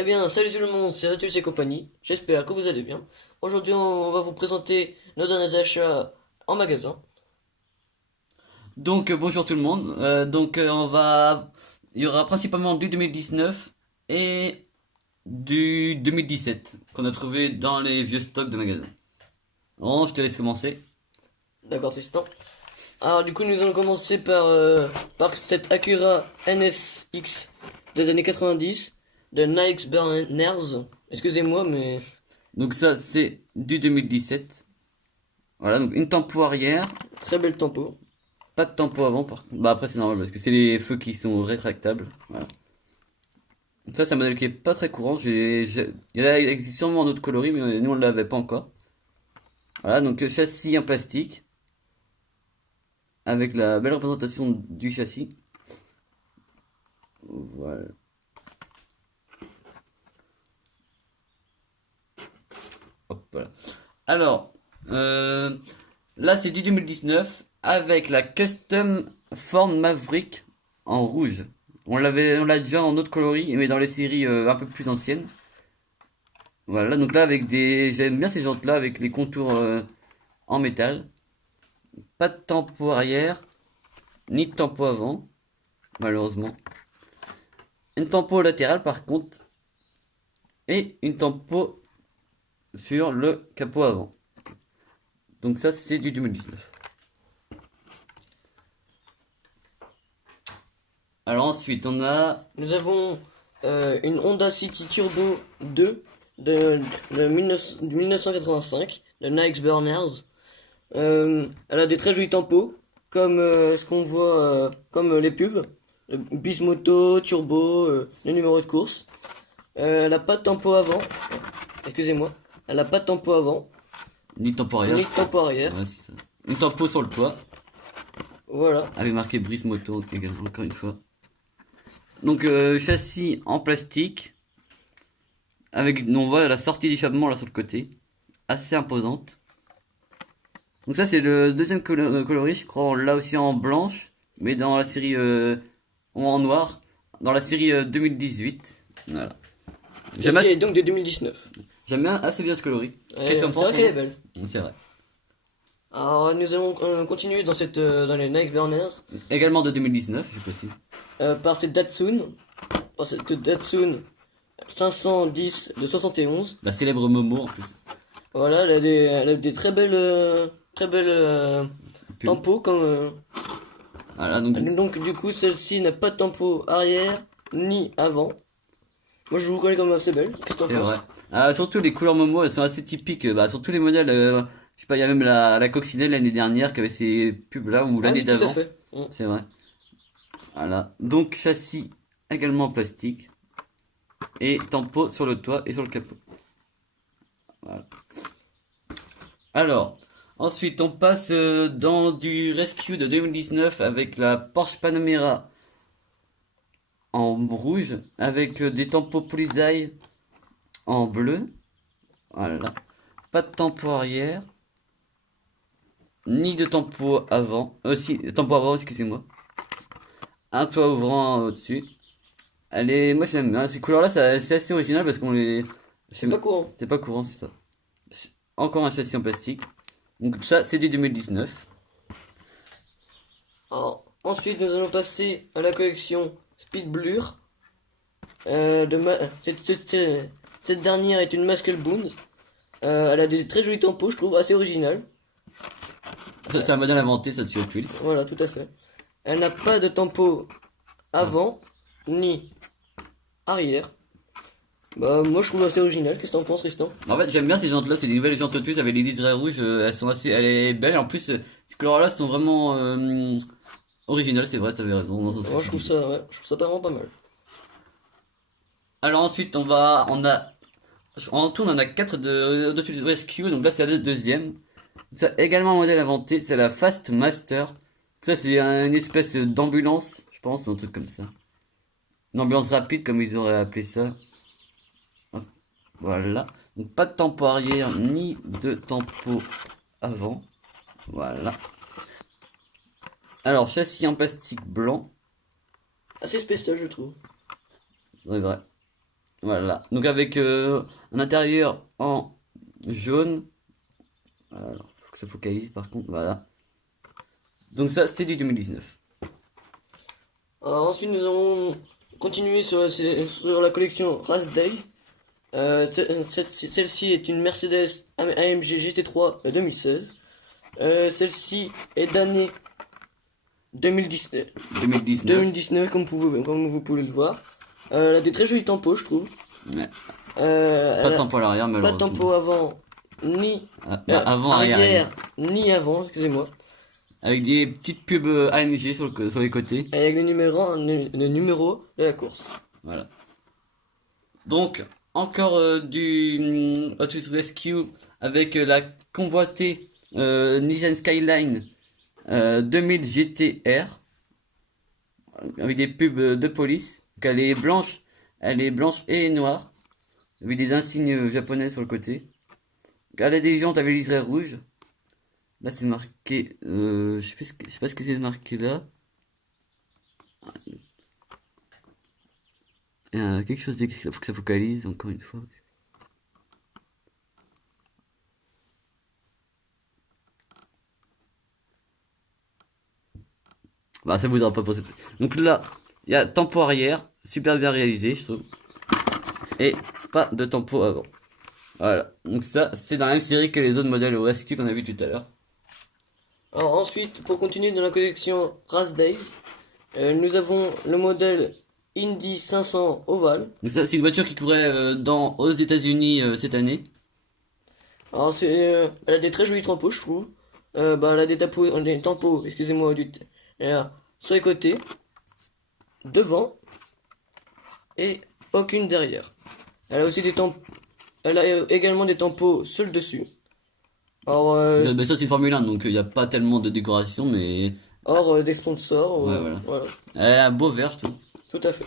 Eh bien, salut tout le monde, c'est Ratus et compagnie. J'espère que vous allez bien. Aujourd'hui, on va vous présenter nos derniers achats en magasin. Bonjour tout le monde. Il y aura principalement du 2019 et du 2017 qu'on a trouvé dans les vieux stocks de magasins. Bon, je te laisse commencer. D'accord, Tristan. Alors, du coup, nous allons commencer par cette Acura NSX des années 90 de Nike Burners. Excusez-moi, mais Donc ça c'est du 2017. Voilà, donc une tempo arrière, très belle tempo. pas de tempo avant par contre. Bah après c'est normal parce que c'est les feux qui sont rétractables. Voilà. Ça c'est un modèle qui est pas très courant. Il existe sûrement en autre coloris mais nous on l'avait pas encore. Voilà, donc châssis en plastique avec la belle représentation du châssis. Voilà. Hop, voilà. Alors, euh, là c'est du 2019 avec la Custom Ford Maverick en rouge. On l'a déjà en autre coloris, mais dans les séries un peu plus anciennes. Voilà, donc là j'aime bien ces jantes-là avec les contours en métal. Pas de tempo arrière, ni de tempo avant, malheureusement. Une tempo latérale par contre, et une tempo sur le capot avant. Donc ça c'est du 2019. Alors ensuite, on a... Nous avons une Honda City Turbo 2 de 1985 de Nike Burners. Elle a des très jolis tempos, comme ce qu'on voit, comme les pubs, le Bismoto, Turbo, le numéro de course. Elle a pas de tempo avant, excusez-moi, elle a pas de tempo avant, Ni tempo arrière, ni je de crois. tempo arrière. Ouais, c'est ça. Une tempo sur le toit, Voilà, avec marqué Brise Moto également, encore une fois. Donc châssis en plastique, avec on voit la sortie d'échappement là sur le côté, assez imposante. Donc ça c'est le deuxième coloris, je crois, on l'a aussi en blanche, mais dans la série ou en noir, dans la série 2018. Voilà. J'aime celle-ci est assez, donc de 2019. j'aime bien assez bien ce coloris. Qu'est-ce qu'on C'est pense vrai qu'elle est belle. C'est vrai. Alors nous allons continuer dans les Nike Burners Également de 2019, je précise. par cette Datsun 510 de 71. La célèbre Momo en plus. Voilà, elle a des très belles Pub. tempos comme Voilà, donc donc du coup celle-ci n'a pas de tempo arrière ni avant. Moi je vous connais comme assez belle. Qu'est-ce que t'en c'est vrai. penses? Surtout les couleurs Momo, elles sont assez typiques. Bah, sur tous les modèles, je sais pas, il y a même la coccinelle l'année dernière qui avait ces pubs là, ou Ah l'année oui, tout à d'avant. fait. C'est vrai. Voilà. Donc châssis également en plastique. Et tempo sur le toit et sur le capot. Voilà. Alors, ensuite on passe dans du Rescue de 2019 avec la Porsche Panamera en rouge, avec des tampons Polizaï en bleu. Voilà. Pas de tempo arrière, ni de tempo avant. Si, tempo avant, excusez-moi. Un toit ouvrant au-dessus. Allez, moi j'aime bien. Ces couleurs-là, c'est assez original parce qu'on les. C'est pas courant. C'est pas courant, c'est ça. Encore un châssis en plastique. Donc ça, c'est du 2019. Alors ensuite nous allons passer à la collection Speed Blur. Cette dernière est une Muscle Bound. Elle a des très jolis tempos, je trouve, assez originales. Ça, c'est un modèle inventé, ça, de chez Hot Wheels. Voilà, tout à fait. Elle n'a pas de tempo avant ni arrière. Bah, moi je trouve assez original. Qu'est-ce que t'en penses, Tristan? En fait, j'aime bien ces jantes-là, c'est des nouvelles jantes Hot Wheels avec les liserés rouges, elles sont assez, elle est belle, en plus, ces couleurs-là sont vraiment originales, c'est vrai, t'avais raison dans ce que Moi tu dis. je trouve ça vraiment pas mal. Alors ensuite, en tout, on en a 4 de Hot Wheels Rescue, donc là, c'est la deuxième. Ça, également un modèle inventé, c'est la Fast Master. Ça, c'est une espèce d'ambulance, je pense, ou un truc comme ça. Une ambulance rapide, comme ils auraient appelé ça. Hop, voilà. Donc, pas de tempo arrière, ni de tempo avant. Voilà. Alors, châssis en plastique blanc. Assez spécial, je trouve. C'est vrai. Voilà. Donc avec un intérieur en jaune. Voilà. Faut que ça focalise par contre. Voilà. Donc ça, c'est du 2019. Alors, ensuite, nous allons continuer sur la collection Race Day. Celle-ci est une Mercedes AMG GT3 2016. Celle-ci est d'année 2010, 2019. 2019, comme vous pouvez le voir. Elle a des très jolis tempos, je trouve. Ouais. Elle Pas de a tempo à l'arrière, pas de malheureusement. tempo avant, ni Avant, arrière. ni avant, excusez-moi. Avec des petites pubs AMG sur les côtés. Avec les numéros de la course. Voilà. Donc, encore du Hot Wheels Rescue avec la convoitée Nissan Skyline 2000 GTR avec des pubs de police. Donc, elle est blanche et noire avec des insignes japonais sur le côté. Donc, elle a des jantes avec liseré rouge. Là, c'est marqué, je sais pas ce que c'est marqué là. Il y a quelque chose d'écrit là, faut que ça focalise encore une fois. Bah, ça vous aura pas pensé. Donc là, il y a tempo arrière, super bien réalisé, je trouve. Et pas de tempo avant. Voilà. Donc ça, c'est dans la même série que les autres modèles au Rescue qu'on a vu tout à l'heure. Alors ensuite, pour continuer dans la collection Race Days, nous avons le modèle Indy 500 Oval. Donc ça, c'est une voiture qui couvrait aux États-Unis cette année. Alors elle a des très jolis tempos, je trouve. Elle a des tempos, excusez-moi, elle a sur les côtés, devant et aucune derrière. Elle a aussi elle a également des tempos sur le dessus. Alors, Mais ça, c'est Formule 1, donc il n'y a pas tellement de décoration, mais hors des sponsors. ouais, voilà. Voilà, Elle a un beau vert, je trouve. tout à fait.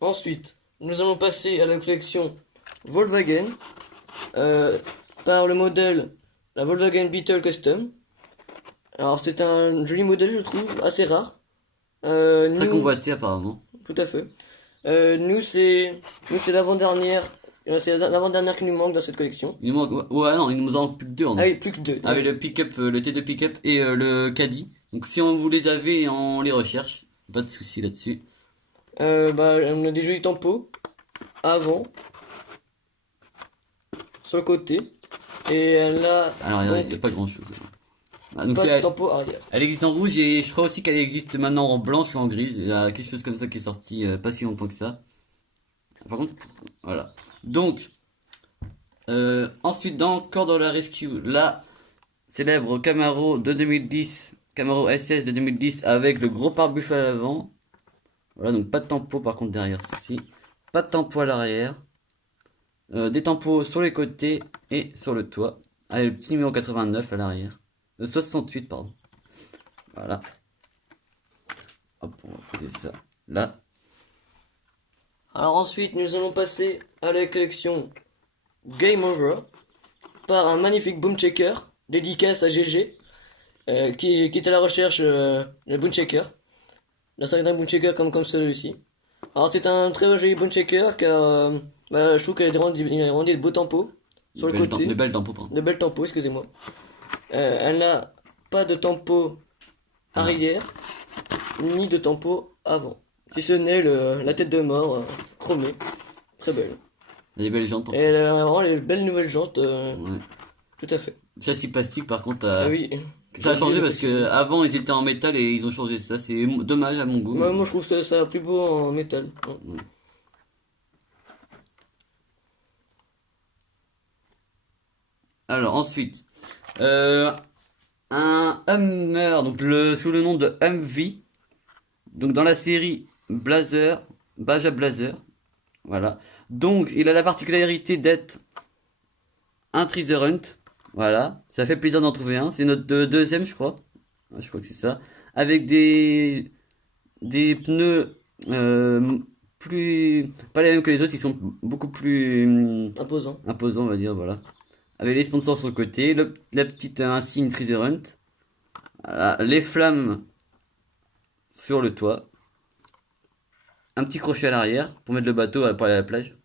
Ensuite, nous allons passer à la collection Volkswagen par le modèle la Volkswagen Beetle Custom. Alors c'est un joli modèle, je trouve, assez rare. Très Nous, convoité apparemment. tout à fait. Nous c'est l'avant-dernière. C'est l'avant-dernière qui nous manque dans cette collection. Il nous manque, ouais, non, il nous en manque plus que deux. Ah oui, plus que deux. Avec le pick-up, le T2 pick-up et le Caddy. Donc si on vous les avait, on les recherche. Pas de souci là-dessus. On a des jolis tempos avant, sur le côté, et elle a Alors il donc n'y a pas grand-chose. Ah, donc pas de elle, tempo arrière. elle existe en rouge et je crois aussi qu'elle existe maintenant en blanche ou en grise. Il y a quelque chose comme ça qui est sorti pas si longtemps que ça. Par contre, voilà. Donc, ensuite, encore dans la Rescue, la célèbre Camaro de 2010, Camaro SS de 2010 avec le gros pare-buffle à l'avant. Voilà, donc pas de tempo par contre derrière ceci. Pas de tempo à l'arrière. Des tempos sur les côtés et sur le toit. Avec le petit numéro 89 à l'arrière. 68, pardon. Voilà. Hop, on va poser ça là. Alors ensuite, nous allons passer à la collection Game Over par un magnifique boom checker dédicace à GG qui est à la recherche de boom checker. D'un certain boom checker comme celui-ci. Alors c'est un très joli boom checker car je trouve qu'il a rendu des beaux tempos sur le côté. De belles tempos, pardon. De belles tempos, excusez-moi. Elle n'a pas de tempo arrière ni de tempo avant. Si ce n'est la tête de mort chromée. Très belle. Des belles jantes. Et elle a vraiment les belles nouvelles jantes. Ouais. Tout à fait. Châssis plastique, par contre, Ah oui. ça a changé parce que avant ils étaient en métal et ils ont changé ça. C'est dommage à mon goût. Moi je trouve ça plus beau en métal. Ouais. Alors ensuite, un Hummer, donc sous le nom de Humvee, donc dans la série Blazer, Baja Blazer, voilà. Donc il a la particularité d'être un Treasure Hunt, voilà. Ça fait plaisir d'en trouver un. C'est notre deuxième, je crois. Je crois que c'est ça. Avec des pneus plus pas les mêmes que les autres, ils sont beaucoup plus Imposant. imposants, on va dire, voilà. Avec les sponsors sur le côté, la petite insigne Treasure Hunt, voilà, les flammes sur le toit, un petit crochet à l'arrière pour mettre le bateau pour aller à la plage.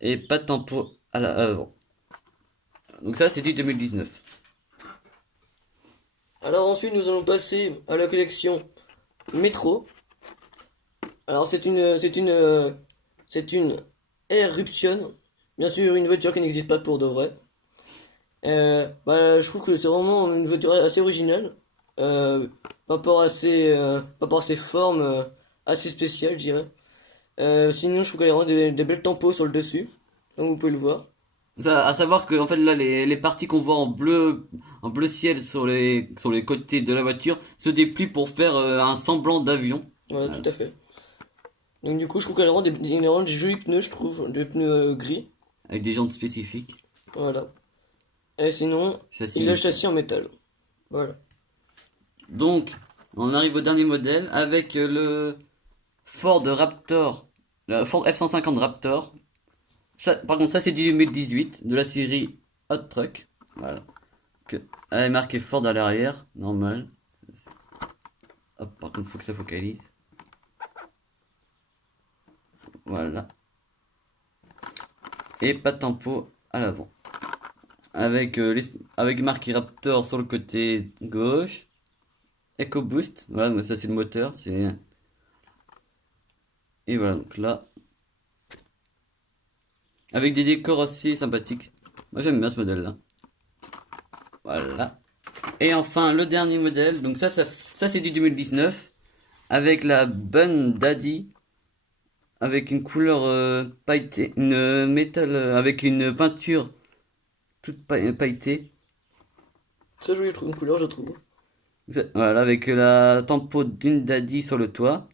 Et pas de tampon à l'avant. Donc ça, c'est du 2019. Alors ensuite, nous allons passer à la collection Métro. Alors c'est une Eruption. Bien sûr, une voiture qui n'existe pas pour de vrai. Je trouve que c'est vraiment une voiture assez originale. Par rapport à ses formes assez spéciales, je dirais. Sinon, je trouve qu'elle a vraiment des belles tampos sur le dessus, comme vous pouvez le voir. Ça, à savoir que en fait là les parties qu'on voit en bleu ciel sur les côtés de la voiture se déplient pour faire un semblant d'avion Voilà, tout à fait. Donc du coup, je trouve qu'elle a vraiment des jolis pneus, je trouve, des pneus gris. avec des jantes spécifiques. Voilà. Et sinon, Châssis il a le métal. châssis en métal. Voilà. Donc on arrive au dernier modèle avec le Ford Raptor, le Ford F-150 Raptor. Ça, par contre ça c'est du 2018 de la série Hot Truck. Voilà. Elle est marquée Ford à l'arrière, normal. Hop, par contre faut que ça focalise. Voilà. Et pas de tempo à l'avant. Avec marqué Raptor sur le côté gauche. EcoBoost, voilà, donc ça c'est le moteur, et voilà, donc là, avec des décors assez sympathiques. Moi j'aime bien ce modèle-là. Voilà. Et enfin, le dernier modèle, donc ça c'est du 2019, avec la Bun Daddy, avec une couleur pailletée, une métal, avec une peinture toute pailletée. Très jolie couleur, je trouve. Voilà, avec la tempo d'une Daddy sur le toit.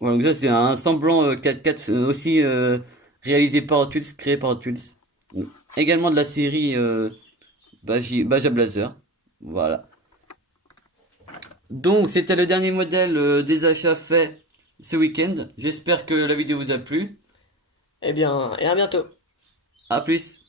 Voilà, donc ça c'est un semblant 4x4 aussi réalisé par Hot Wheels, créé par Hot Wheels. Donc, également de la série Baja Blazer. Voilà. Donc c'était le dernier modèle des achats faits ce week-end. J'espère que la vidéo vous a plu. Eh bien, et à bientôt. À plus.